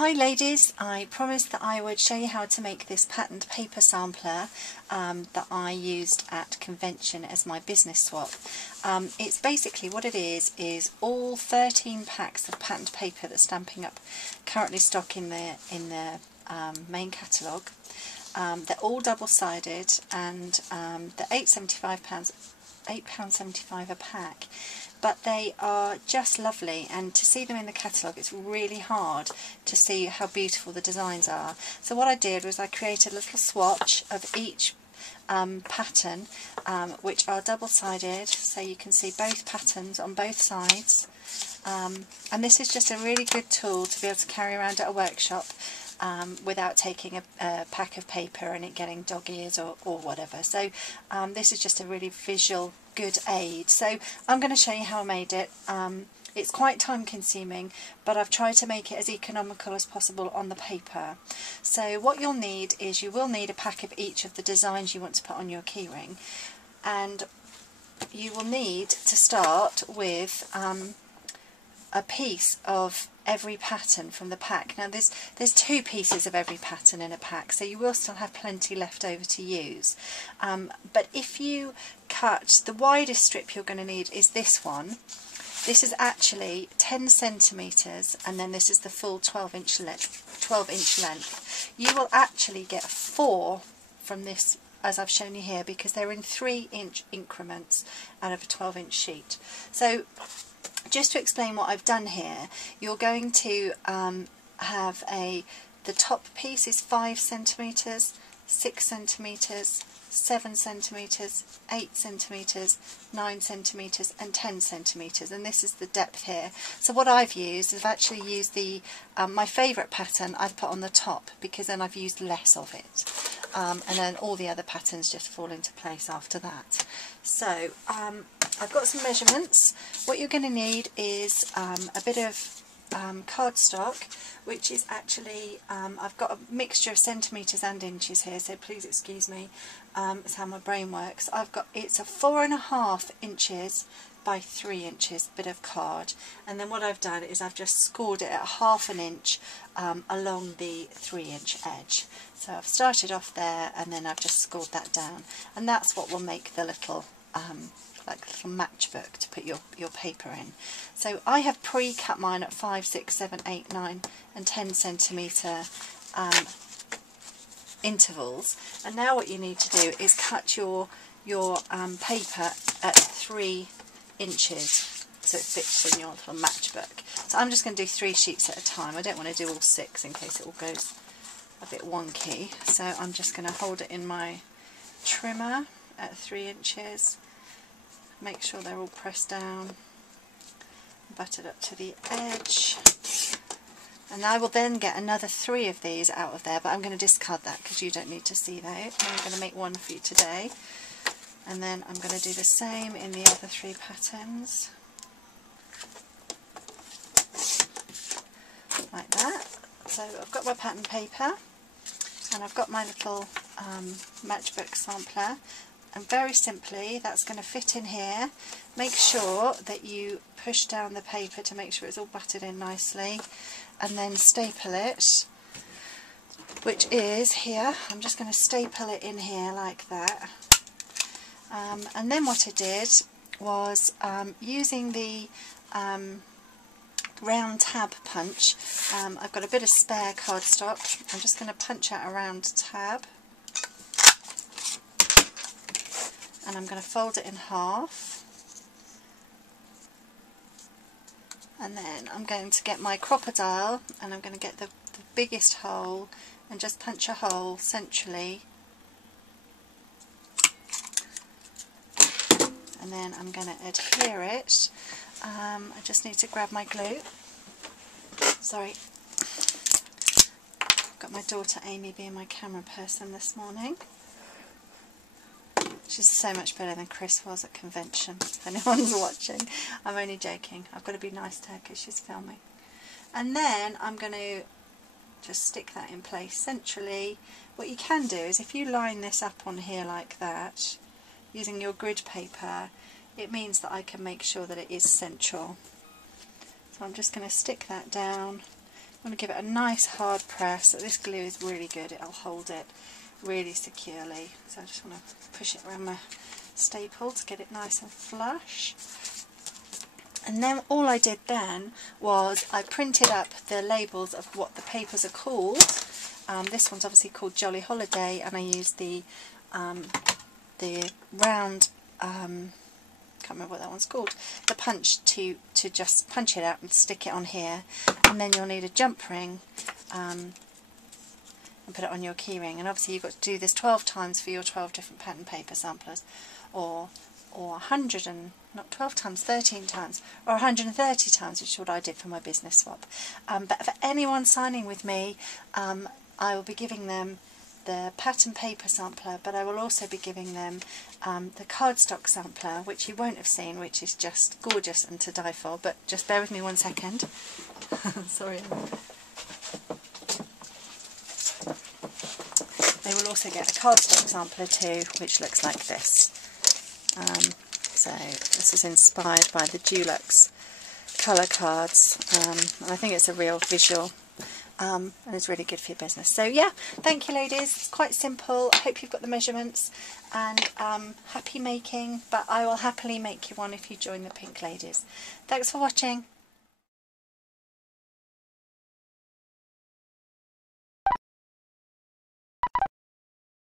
Hi ladies, I promised that I would show you how to make this patterned paper sampler that I used at convention as my business swap. It's basically what it is all 13 packs of patterned paper that Stampin' Up currently stock in their main catalogue. They're all double-sided and they're £8.75 a pack. But they are just lovely, and to see them in the catalogue it's really hard to see how beautiful the designs are. So what I did was I created a little swatch of each pattern, which are double-sided, so you can see both patterns on both sides. And this is just a really good tool to be able to carry around at a workshop without taking a pack of paper and it getting dog ears or whatever. So this is just a really visual good aid. So I'm going to show you how I made it. It's quite time consuming, but I've tried to make it as economical as possible on the paper. So what you'll need is you will need a pack of each of the designs you want to put on your keyring, and you will need to start with a piece of every pattern from the pack. Now there's 2 pieces of every pattern in a pack, so you will still have plenty left over to use. But if you cut, the widest strip you're going to need is this one. This is actually 10 centimetres, and then this is the full 12-inch length. You will actually get 4 from this, as I've shown you here, because they're in 3-inch increments out of a 12-inch sheet. So just to explain what I've done here, you're going to have the top piece is 5 centimetres, 6 centimetres, 7 centimetres, 8 centimetres, 9 centimetres and 10 centimetres, and this is the depth here. So what I've used is I've actually used the my favourite pattern I've put on the top, because then I've used less of it, and then all the other patterns just fall into place after that. So I've got some measurements. What you're going to need is a bit of cardstock, which is actually, I've got a mixture of centimetres and inches here, so please excuse me, it's how my brain works. It's a 4.5 inches by 3 inches bit of card, and then what I've done is I've just scored it at 1/2 inch along the 3-inch edge. So I've started off there and then I've just scored that down, and that's what will make the little like a little matchbook to put your paper in. So I have pre-cut mine at 5, 6, 7, 8, 9 and 10 centimetre intervals, and now what you need to do is cut your paper at 3 inches so it fits in your little matchbook. So I'm just going to do 3 sheets at a time. I don't want to do all 6 in case it all goes a bit wonky, so I'm just going to hold it in my trimmer at 3 inches. Make sure they're all pressed down, buttered up to the edge, and I will then get another 3 of these out of there, but I'm going to discard that because you don't need to see that. I'm going to make one for you today, and then I'm going to do the same in the other 3 patterns, like that. So I've got my pattern paper and I've got my little matchbook sampler. And very simply, that's going to fit in here. Make sure that you push down the paper to make sure it's all buttered in nicely, and then staple it, which is here. I'm just going to staple it in here like that. And then what I did was using the round tab punch. I've got a bit of spare cardstock. I'm just going to punch out a round tab, and I'm going to fold it in half, and then I'm going to get my crocodile and I'm going to get the biggest hole and just punch a hole centrally, and then I'm going to adhere it. I just need to grab my glue. Sorry, got my daughter Amy being my camera person this morning. She's so much better than Chris was at convention, if anyone's watching. I'm only joking. I've got to be nice to her because she's filming. And then I'm going to just stick that in place centrally. What you can do is if you line this up on here like that, using your grid paper, it means that I can make sure that it is central. So I'm just going to stick that down, I'm going to give it a nice hard press. This glue is really good, it'll hold it really securely. So I just want to push it around my staple to get it nice and flush. And then all I did then was I printed up the labels of what the papers are called. This one's obviously called Jolly Holiday, and I used the round, can't remember what that one's called, the punch to just punch it out and stick it on here. And then you'll need a jump ring and put it on your key ring. And obviously you've got to do this 12 times for your 12 different pattern paper samplers, or 100 and not 12 times, 13 times, or 130 times, which is what I did for my business swap. But for anyone signing with me, I will be giving them the pattern paper sampler, but I will also be giving them the cardstock sampler, which you won't have seen, which is just gorgeous and to die for. But just bear with me 1 second. Sorry. They will also get a cardstock sampler too, which looks like this. So this is inspired by the Dulux colour cards, and I think it's a real visual, and it's really good for your business. So yeah, thank you ladies, it's quite simple. I hope you've got the measurements, and happy making, but I will happily make you one if you join the Pink Ladies. Thanks for watching.